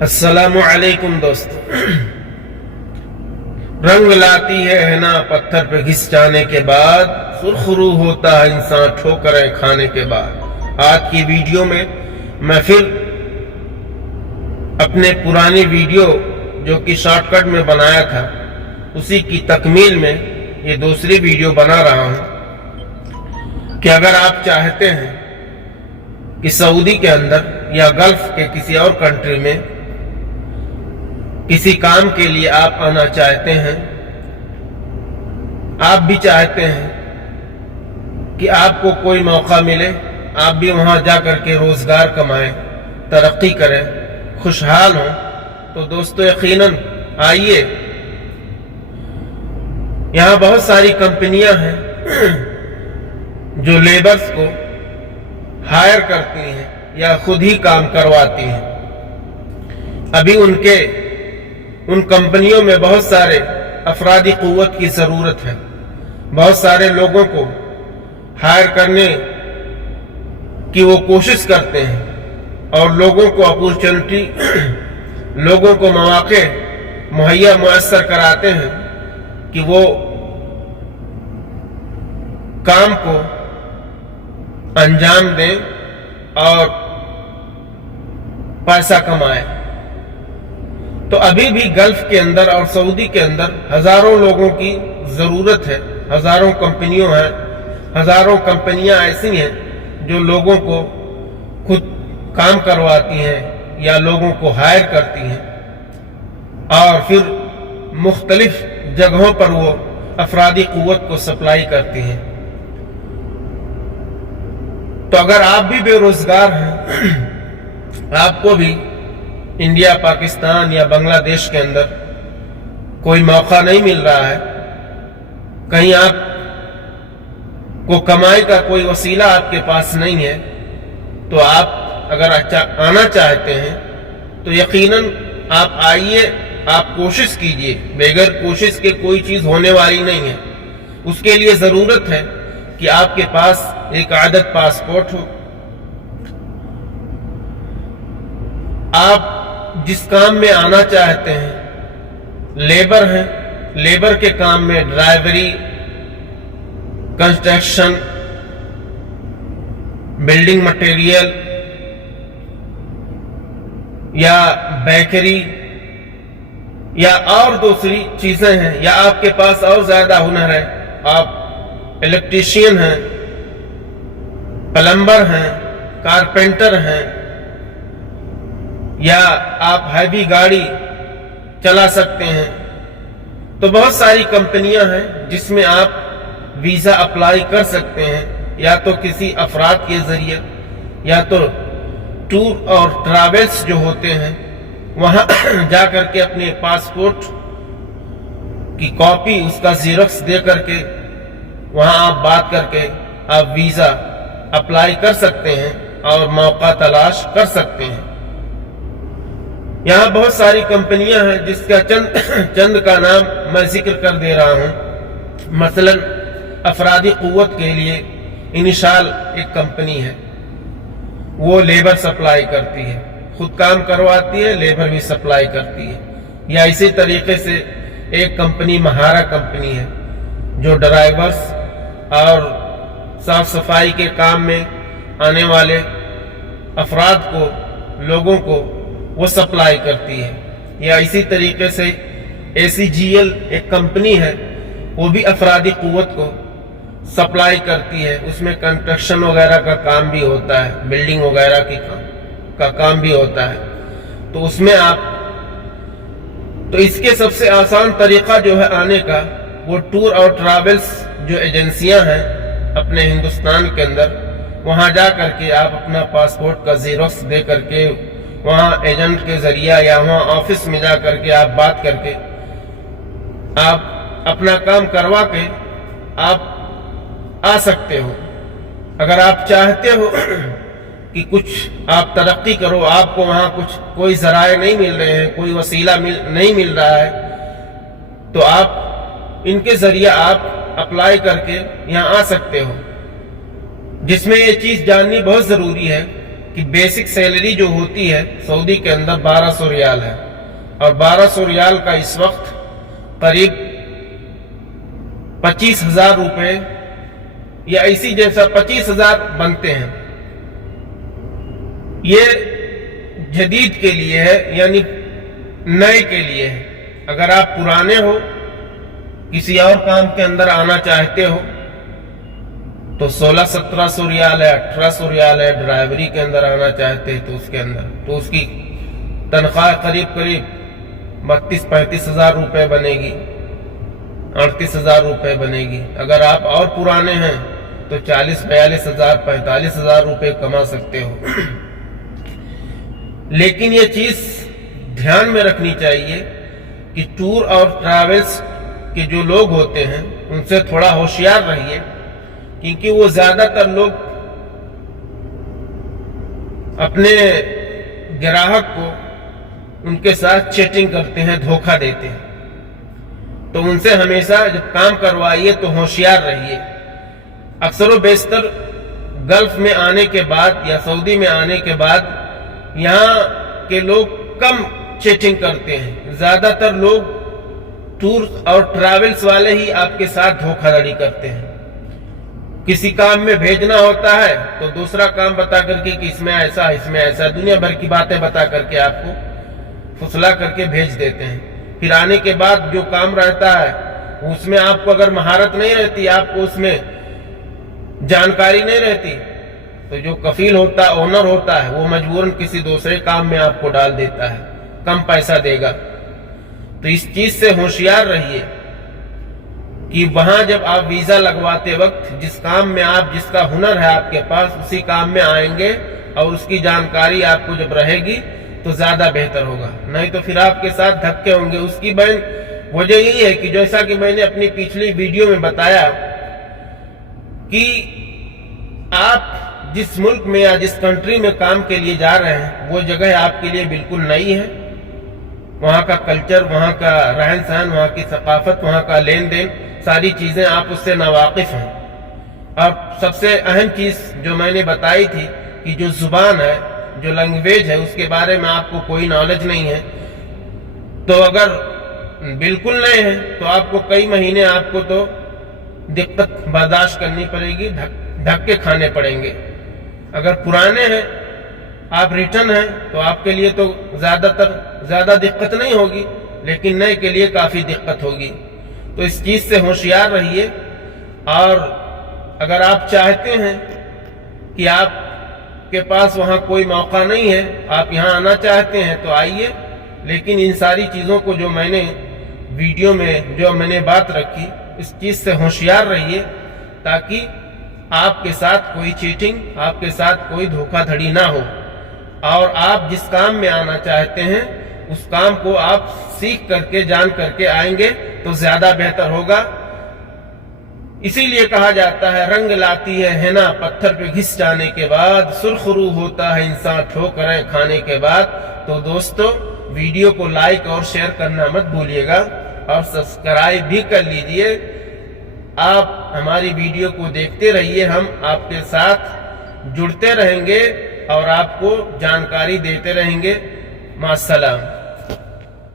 السلام علیکم دوستو، رنگ لاتی ہے حنا پتھر پہ گھس جانے کے بعد، سرخرو ہوتا ہے انسان ٹھوکریں کھانے کے بعد۔ آج کی ویڈیو میں میں پھر اپنے پرانی ویڈیو جو کہ شارٹ کٹ میں بنایا تھا اسی کی تکمیل میں یہ دوسری ویڈیو بنا رہا ہوں کہ اگر آپ چاہتے ہیں کہ سعودی کے اندر یا گلف کے کسی اور کنٹری میں کسی کام کے لیے آپ آنا چاہتے ہیں، آپ بھی چاہتے ہیں کہ آپ کو کوئی موقع ملے، آپ بھی وہاں جا کر کے روزگار کمائیں، ترقی کریں، خوشحال ہوں، تو دوستو یقیناً آئیے۔ یہاں بہت ساری کمپنیاں ہیں جو لیبرز کو ہائر کرتی ہیں یا خود ہی کام کرواتی ہیں۔ ابھی ان کمپنیوں میں بہت سارے افرادی قوت کی ضرورت ہے، بہت سارے لوگوں کو ہائر کرنے کی وہ کوشش کرتے ہیں اور لوگوں کو اپورچونٹی، لوگوں کو مواقع مہیا میسر کراتے ہیں کہ وہ کام کو انجام دیں اور پیسہ کمائیں۔ تو ابھی بھی گلف کے اندر اور سعودی کے اندر ہزاروں لوگوں کی ضرورت ہے، ہزاروں کمپنیاں ایسی ہیں جو لوگوں کو خود کام کرواتی ہیں یا لوگوں کو ہائر کرتی ہیں اور پھر مختلف جگہوں پر وہ افرادی قوت کو سپلائی کرتی ہیں۔ تو اگر آپ بھی بے روزگار ہیں، آپ کو بھی انڈیا، پاکستان یا بنگلہ دیش کے اندر کوئی موقع نہیں مل رہا ہے، کہیں آپ کو کمائی کا کوئی وسیلہ آپ کے پاس نہیں ہے، تو آپ اگر آنا چاہتے ہیں تو یقیناً آپ آئیے، آپ کوشش کیجئے۔ بغیر کوشش کے کوئی چیز ہونے والی نہیں ہے۔ اس کے لیے ضرورت ہے کہ آپ کے پاس ایک عدد پاسپورٹ ہو، آپ جس کام میں آنا چاہتے ہیں، لیبر ہیں، لیبر کے کام میں ڈرائیوری، کنسٹرکشن، بلڈنگ مٹیریل یا بیکری یا اور دوسری چیزیں ہیں، یا آپ کے پاس اور زیادہ ہنر ہے، آپ الیکٹریشین ہیں، پلمبر ہیں، کارپینٹر ہیں، یا آپ ہیوی گاڑی چلا سکتے ہیں، تو بہت ساری کمپنیاں ہیں جس میں آپ ویزا اپلائی کر سکتے ہیں، یا تو کسی افراد کے ذریعے یا تو ٹور اور ٹریولز جو ہوتے ہیں وہاں جا کر کے اپنے پاسپورٹ کی کاپی، اس کا زیروکس دے کر کے وہاں آپ بات کر کے آپ ویزا اپلائی کر سکتے ہیں اور موقع تلاش کر سکتے ہیں۔ یہاں بہت ساری کمپنیاں ہیں جس کا چند کا نام میں ذکر کر دے رہا ہوں۔ مثلا افرادی قوت کے لیے انشال ایک کمپنی ہے، وہ لیبر سپلائی کرتی ہے، خود کام کرواتی ہے، لیبر بھی سپلائی کرتی ہے۔ یا اسی طریقے سے ایک کمپنی مہارا کمپنی ہے جو ڈرائیورز اور صاف صفائی کے کام میں آنے والے افراد کو، لوگوں کو وہ سپلائی کرتی ہے۔ یا اسی طریقے سے ACGL ایک کمپنی ہے، وہ بھی افرادی قوت کو سپلائی کرتی ہے، اس میں کنسٹرکشن وغیرہ کا کام بھی ہوتا ہے، بلڈنگ وغیرہ کا کام بھی ہوتا ہے۔ تو اس میں تو اس کے سب سے آسان طریقہ جو ہے آنے کا، وہ ٹور اور ٹریولز جو ایجنسیاں ہیں اپنے ہندوستان کے اندر، وہاں جا کر کے آپ اپنا پاسپورٹ کا زیروکس دے کر کے وہاں ایجنٹ کے ذریعہ یا وہاں آفس میں جا کر کے آپ بات کر کے آپ اپنا کام کروا کے آپ آ سکتے ہو۔ اگر آپ چاہتے ہو کہ کچھ آپ ترقی کرو، آپ کو وہاں کوئی ذرائع نہیں مل رہے ہیں، کوئی وسیلہ نہیں مل رہا ہے، تو آپ ان کے ذریعہ آپ اپلائی کر کے یہاں آ سکتے ہو۔ جس میں یہ چیز جاننی بہت ضروری ہے کہ بیسک سیلری جو ہوتی ہے سعودی کے اندر 1200 ریال ہے، اور 1200 ریال کا اس وقت قریب 25,000 روپے یا اسی جیسا 25,000 بنتے ہیں۔ یہ جدید کے لیے ہے، یعنی نئے کے لیے ہے۔ اگر آپ پرانے ہو، کسی اور کام کے اندر آنا چاہتے ہو تو 1600-1700 ریال ہے، 1800 ریال ہے۔ ڈرائیوری کے اندر آنا چاہتے ہیں تو اس کے اندر تو اس کی تنخواہ قریب 32-35,000 روپے بنے گی، 38,000 روپے بنے گی۔ اگر آپ اور پرانے ہیں تو 40-42,000 45,000 روپے کما سکتے ہو۔ لیکن یہ چیز دھیان میں رکھنی چاہیے کہ ٹور اور ٹریولز کے جو لوگ ہوتے ہیں ان سے تھوڑا ہوشیار رہیے، کیونکہ وہ زیادہ تر لوگ اپنے گراہک کو ان کے ساتھ چیٹنگ کرتے ہیں، دھوکہ دیتے ہیں۔ تو ان سے ہمیشہ جب کام کروائیے تو ہوشیار رہیے۔ اکثر و بیشتر گلف میں آنے کے بعد یا سعودی میں آنے کے بعد یہاں کے لوگ کم چیٹنگ کرتے ہیں، زیادہ تر لوگ ٹور اور ٹریولز والے ہی آپ کے ساتھ دھوکہ دھڑی کرتے ہیں۔ کسی کام میں بھیجنا ہوتا ہے تو دوسرا کام بتا کر کے کہ اس میں ایسا، اس میں ایسا، دنیا بھر کی باتیں بتا کر کے آپ کو فسلا کر کے بھیج دیتے ہیں۔ پھر آنے کے بعد جو کام رہتا ہے اس میں آپ کو اگر مہارت نہیں رہتی، آپ کو اس میں جانکاری نہیں رہتی، تو جو کفیل ہوتا ہے، اونر ہوتا ہے، وہ مجبوراً کسی دوسرے کام میں آپ کو ڈال دیتا ہے، کم پیسہ دے گا۔ تو اس چیز سے ہوشیار رہیے کہ وہاں جب آپ ویزا لگواتے وقت جس کام میں آپ، جس کا ہنر ہے آپ کے پاس، اسی کام میں آئیں گے اور اس کی جانکاری آپ کو جب رہے گی تو زیادہ بہتر ہوگا، نہیں تو پھر آپ کے ساتھ دھکے ہوں گے۔ اس کی وجہ یہی ہے کہ جیسا کہ میں نے اپنی پچھلی ویڈیو میں بتایا کہ آپ جس ملک میں یا جس کنٹری میں کام کے لیے جا رہے ہیں وہ جگہ آپ کے لیے بالکل نئی ہے۔ وہاں کا کلچر، وہاں کا رہن سہن، وہاں کی ثقافت، وہاں کا لین دین، ساری چیزیں آپ اس سے ناواقف ہیں۔ اور سب سے اہم چیز جو میں نے بتائی تھی کہ جو زبان ہے، جو لینگویج ہے، اس کے بارے میں آپ کو کوئی نالج نہیں ہے، تو اگر بالکل نئے ہیں تو آپ کو کئی مہینے آپ کو تو دقت برداشت کرنی پڑے گی، دھکے کھانے پڑیں گے۔ اگر پرانے ہیں، آپ ریٹرن ہیں، تو آپ کے لیے تو زیادہ دقت نہیں ہوگی، لیکن نئے کے لیے کافی دقت ہوگی۔ تو اس چیز سے ہوشیار رہیے۔ اور اگر آپ چاہتے ہیں کہ آپ کے پاس وہاں کوئی موقع نہیں ہے، آپ یہاں آنا چاہتے ہیں تو آئیے، لیکن ان ساری چیزوں کو جو میں نے ویڈیو میں جو میں نے بات رکھی، اس چیز سے ہوشیار رہیے تاکہ آپ کے ساتھ کوئی چیٹنگ، آپ کے ساتھ کوئی دھوکہ دھڑی نہ ہو، اور آپ جس کام میں آنا چاہتے ہیں اس کام کو آپ سیکھ کر کے، جان کر کے آئیں گے تو زیادہ بہتر ہوگا۔ اسی لیے کہا جاتا ہے رنگ لاتی ہے نا پتھر پہ گھس جانے کے بعد، سرخ رو ہوتا ہے انسان ٹھوکریں کھانے کے بعد۔ تو دوستو، ویڈیو کو لائک اور شیئر کرنا مت بھولیے گا، اور سبسکرائب بھی کر لیجئے۔ آپ ہماری ویڈیو کو دیکھتے رہیے، ہم آپ کے ساتھ جڑتے رہیں گے اور آپ کو جانکاری دیتے رہیں گے۔ مع السلام۔